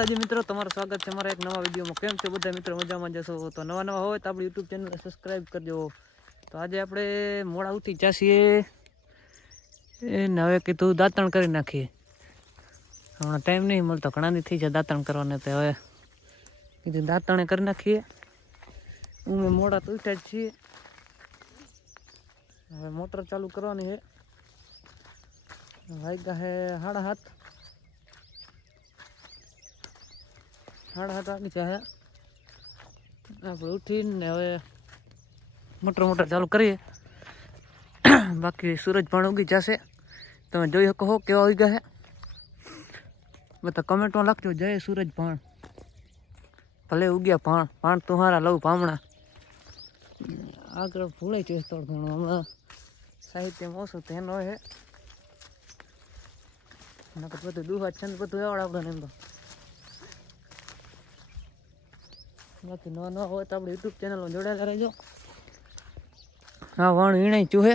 માતાજી મિત્રો, તમારું સ્વાગત છે મારા એક નવા વિડીયોમાં। કેમ છો બધા મિત્રો? મજામાં જશો તો નવા હોય તો આપણી યુટ્યુબ ચેનલ સબસ્ક્રાઈબ કરજો। તો આજે આપણે મોડા ઉઠી જાસીએ હવે કીધું દાંતણ કરી નાખીએ। હમણાં ટાઈમ નહીં મળતો, ઘણા દી થઈ જાય દાંતણ કરવાને, તો હવે કીધું દાંતણે કરી નાખીએ। અમે મોડા તો ઉઠ્યા જ છીએ। હવે મોટર ચાલુ કરવાની છે। વાગ્યા છે 7:30 વાગી છે। આપણે ઉઠીને હવે મોટર ચાલુ કરીએ। બાકી સૂરજ પણ ઉગી જશે, તમે જોઈ શકો છો કેવા ઉગ્યા છે। બધા કમેન્ટમાં લખજો જય સૂરજ ભાણ, ભલે ઉગ્યા ભાણ તુહારા લઉં ભામણા। આગળ ભૂલાઈ છે થોડું ઘણું, હમણાં સાહિત્યમાં ઓછું ધ્યાન હોય છે, બધું દુહા છંદ બધું આવડે આપણે એમ તો। બાકી નવા હોય તો આપણે યુટ્યુબ ચેનલમાં જોડાયેલા રહેજો। હા, વણ વીણાઈ ચૂહે,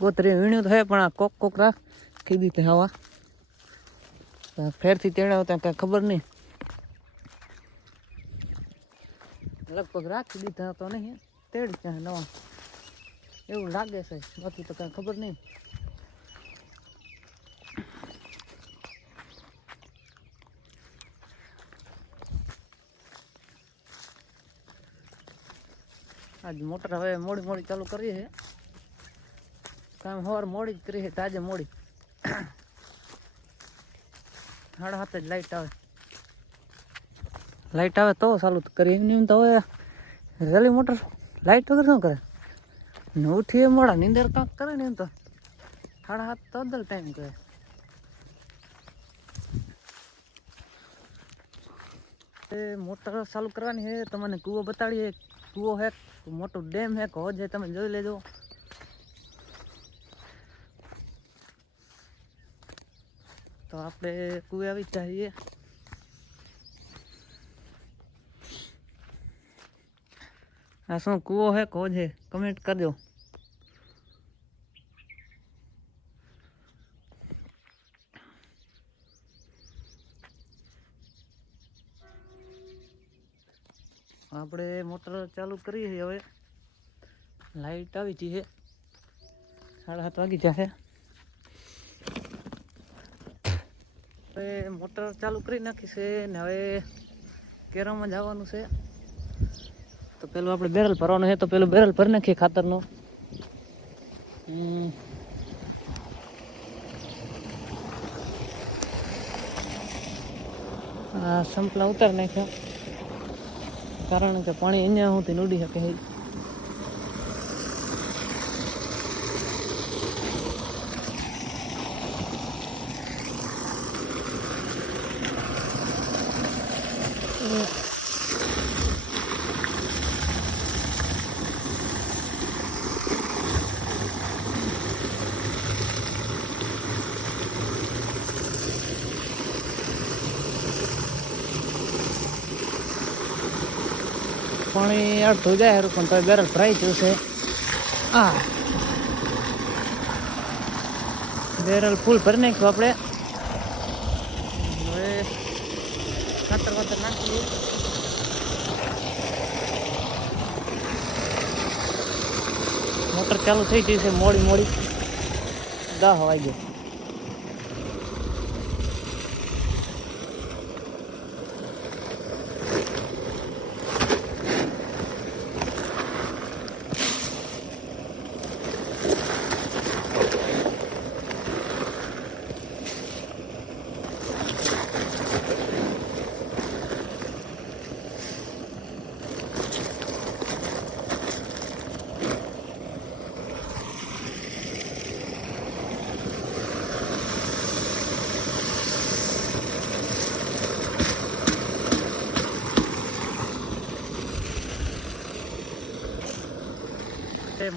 ગોતરી વીણ્યું તો હે, પણ આ કોક રાખી દીધી હવા ફેરથી તેડાવ ત્યાં કાંઈ ખબર નહીં, લગભગ રાખી દીધા તો નહીં, તેડી ત્યાં નવા એવું લાગે છે, બાકી તો કાંઈ ખબર નહીં। આજ મોટર હવે મોડી ચાલુ કરીએ છે, કામ સવાર મોડી જ કરી છે, તાજે મોડી 7:30 જ લાઇટ આવે તો ચાલુ કરીએ। એમ તો હવે રેલી મોટર લાઇટ વગર શું કરે ને? ઉઠીએ મોડા, નીંદર કાંક કરે ને, એમ તો 7:30 તો અદલ ટાઈમ કરે। મોટર ચાલુ કરવાની છે, તમને કૂવો બતાડીએ। કૂવો હે, મોટું ડેમ હે, હોજ છે, તમે જોઈ લેજો। તો આપણે કૂવે આવી જઈએ। આ શું કૂવો હે હોજ છે, કમેન્ટ કરજો। આપણે મોટર ચાલુ કરીએ છીએ। હવે લાઈટ આવી ગઈ છે, 7:30 વાગી જશે। હવે મોટર ચાલુ કરી નાખી છે ને હવે કેરામાં જવાનું છે। તો પેલું આપણે બેરલ ભરવાનું છે, તો પેલું બેરલ ભરી નાખીએ ખાતરનું। આ સંપલા ઉતારી નાખ્યા, કારણ કે પાણી અહીંયા સુધી ઉડી શકે છે। પાણી અડધું જાય સારું, પણ તો બેરલ ભરાઈ ગયું છે। હા, બેરલ ફૂલ ભરી નાખ્યું આપણે। હવે ખાતર નાખીએ। મોટર ચાલુ થઈ ગઈ છે મોડી 10 વાગે।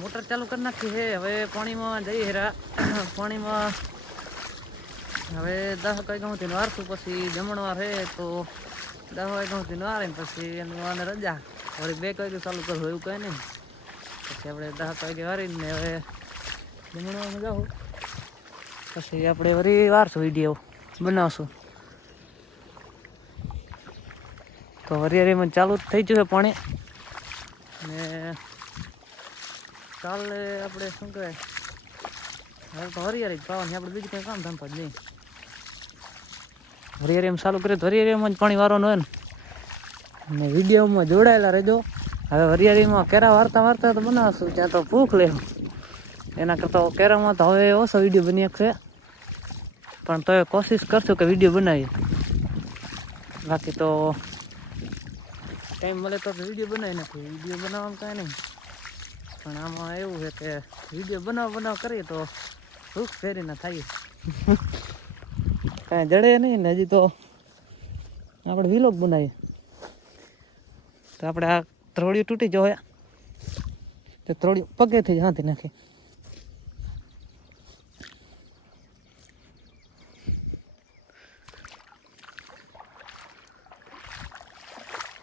મોટર ચાલુ કરી નાખી છે, હવે પાણીમાં જઈએ હેરા। પાણીમાં હવે 10 વાગ્યા સુધી વારશું, પછી જમણવાર છે તો 10 વાગ્યા સુધી વારે, પછી એનું આને રજા, વળી 2 વાગે ચાલુ કરવું એવું કંઈ નહીં। પછી આપણે 10 વાગે વારીને હવે જમણવારમાં જાઉં, પછી આપણે વળી વારશું વિડીયો। બનાવશું. તો હરિયાળીમાં ચાલુ જ થઈ ગયું છે પાણી. ને કાલે આપણે શું કહેવાય, હવે તો હરિયાળી જ પાવાની, આપણે બીજું કંઈ કામ ધંધો જ નહીં. હરિયાળીમાં ચાલુ કરીએ તો હરિયાળીમાં જ પાણી વારવાનું હોય ને. અને વિડીયોમાં જોડાયેલા રહેજો. હવે હરિયાળીમાં કેરા વાર્તા વાર્તા તો બનાવશું, ત્યાં તો ભૂખ લેવું. એના કરતાં કેરામાં તો હવે ઓછો વિડીયો બની શકશે, પણ તો કોશિશ કરશું કે વિડીયો બનાવીએ. બાકી તો ટાઈમ મળે તો વિડીયો બનાવી નાખીએ. વિડીયો બનાવવામાં કાંઈ નહીં, પણ આમાં એવું છે કે વિડીયો બનાવ કરીએ તો ભૂખ ફેરી ના થાય. કાંઈ જડે નહીં ને. હજી તો આપણે વિલોગ બનાવીએ તો આપણે આ ત્રોડિયું તૂટી જાય તો ત્રોડિયું પગેથી જ હાંથી નાખી.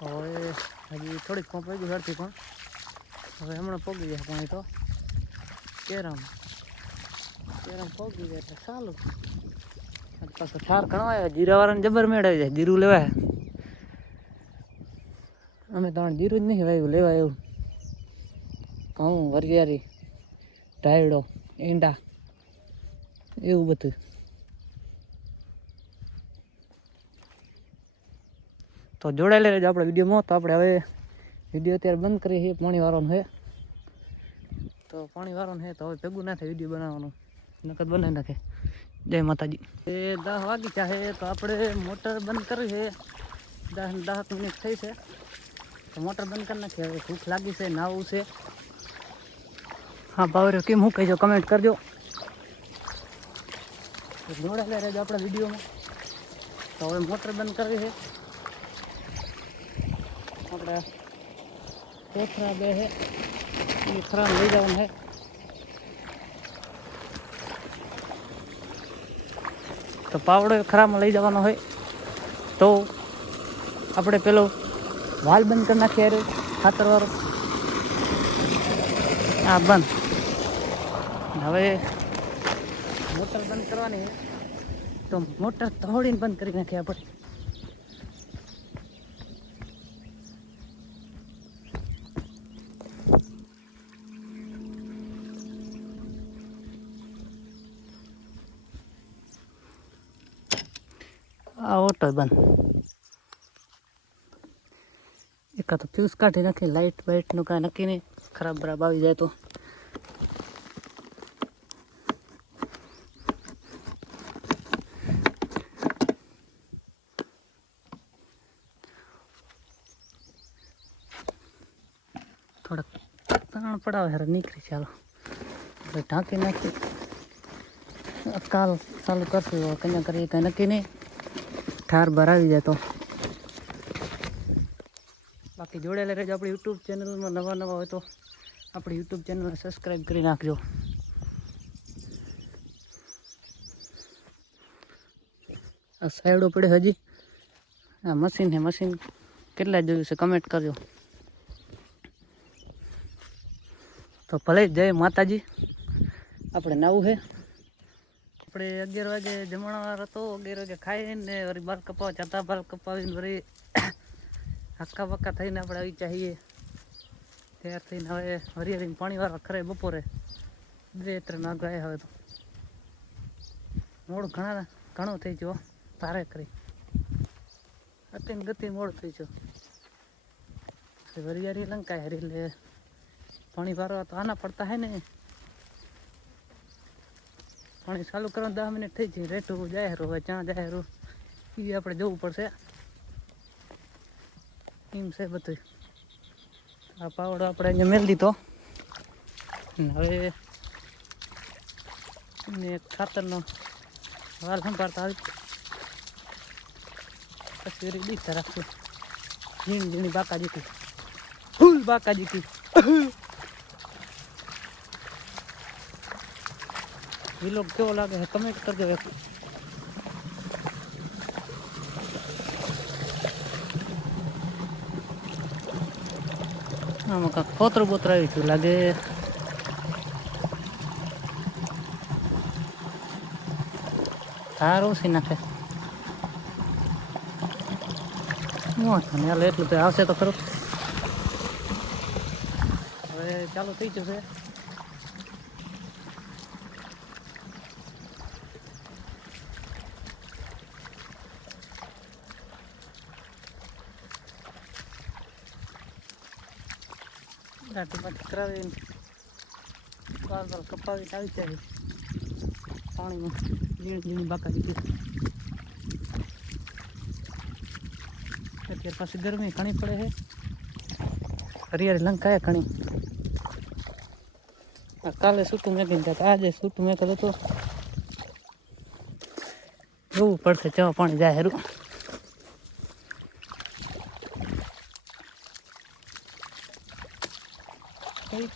હવે હજી થોડીક પંપ આવી ગઈ હરથી, પણ હવે હમણાં પગી જાય પાણી તો કેરામ પગી જાય એટલે સારું. પાછો ઠાર ઘણો આવ્યો. જીરાવાળાને જબર મેળવી જાય, જીરું લેવાય. અમે તો જીરું જ નહીં વાવ્યું, લેવા એવું ઘઉં, વરિયાળી, ઢાયડો, ઈંડા એવું બધું. તો જોડાયેલા રહેજો આપણે વિડીયોમાં. તો આપણે હવે વિડીયો અત્યારે બંધ કરીએ છીએ. પાણી વાળવાનું છે તો પાણી વાળવાનું છે તો હવે ભેગું ના થાય વિડીયો બનાવવાનું, નકર બનાવી નાખે. જય માતાજી. એ 10 વાગી છે તો આપણે મોટર બંધ કરી છે. 10 મિનિટ થઈ છે તો મોટર બંધ કરી નાખીએ. હવે ભૂખ લાગી છે, નાવું છે. હા ભાવર્યો કેમ હું કહેજો, કમેન્ટ કરજો. જોડાયેલા રહેજો આપણા વિડીયોમાં. તો હવે મોટર બંધ કરવી છે. આપણે કોથરા બે છે એ ખરાબ લઈ જવાનું છે. તો પાવડો ખરાબમાં લઈ જવાનો હોય તો આપણે પેલો વાલ બંધ કરી નાખીએ. યાર ખાતરવાળો આ બંધ. હવે મોટર બંધ કરવાની છે તો મોટર તોડીને બંધ કરી નાખીએ આપણે. આ ઓટો બંધ. એકા તો ફ્યુઝ કાઢી નાખી. લાઇટ બાઇટનું કાંઈ નક્કી નહીં, ખરાબ બરાબ આવી જાય તો. થોડાક તાણ પડાવે હેર નીકળી. ચાલો હવે ઢાંકી નાખી. કાલ ચાલુ કરશું. કન્યા કરીએ કાંઈ નક્કી નહીં, ઠાર બહાર આવી જાય તો. બાકી જોડેલા રહેજો આપણી યુટ્યુબ ચેનલમાં. નવા હોય તો આપણી યુટ્યુબ ચેનલને સબસ્ક્રાઈબ કરી નાખજો. આ સાઈડો પડે હજી. આ મશીન છે, મશીન કેટલા જોયું છે કમેન્ટ કરજો. તો ભલે જય માતાજી. આપણે નાવું છે. આપણે 11 વાગે જમણવાર હતો. 11 વાગે ખાઈને વળી બાલ કપાવા જતા. બાલ કપાવીને વળી હક્કા બક્કા થઈને આપણે આવી ચાહીએ. તૈયાર થઈને હવે હરિયાળીને પાણી વાળવા ખરે બપોરે 2-3 વાગ્યા. હવે તો મોડું ઘણું થઈ ગયો. તારે કરી અતિન ગતિ મોડું થઈ ગયો. હરિયાળી લંકાય હરી એટલે પાણી વારવા તો આના પડતા હે ને. પાણી ચાલુ કરવાનું 10 મિનિટ થઈ ગઈ. રેટું જાય હેરું. હવે ક્યાં જાય હેરું એ આપણે જવું પડશે. એમ છે બધું. આ પાવડો આપણે અહીંયા મેળ દીધો. હવે ખાતરનો વાલ સંભાળતા આવી પછી દીકતા રાખશું. ઝીણી ઝીણી બાકાજી ફૂલ બાકાજી વિલોગ કેવો લાગે છે કમેન્ટ કરજો. આમાં કાંક ફોતરું બોતરું આવી ગયું લાગે. સારું ઓછી નાખે. વાંધો નહીં હાલ એટલું તો આવશે તો ખરું. હવે ચાલુ થઈ જશે. દાટી બાટી કરાવીને બાર કપાવીને આવી જાય પાણીમાં ઝીણી ઝીણી બાકા દીધી. અત્યારે પાછી ગરમી ઘણી પડે છે. હરિયાળી લંકાય ઘણી. કાલે સૂટું મેકીને જતા આજે સૂટું મેકેલું હતું. જોવું પડશે ચા પાણી જાય હેરું.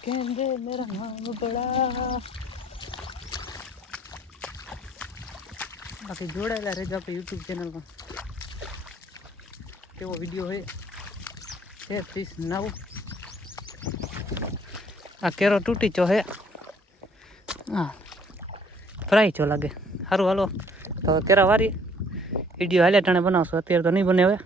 कहेंगे मेरा नाम बड़ा. बाकी जोड़ेला रहेगा आपके यूट्यूब चैनल में. केवो वीडियो है शेयर प्लीज नाव. आ केरो टूटी चो है. हाँ फ्राई चो लगे. सारू हालो तो केरा वारी वीडियो हाले टाणे बनावशो. अत्यारे तो नहीं बने हुए.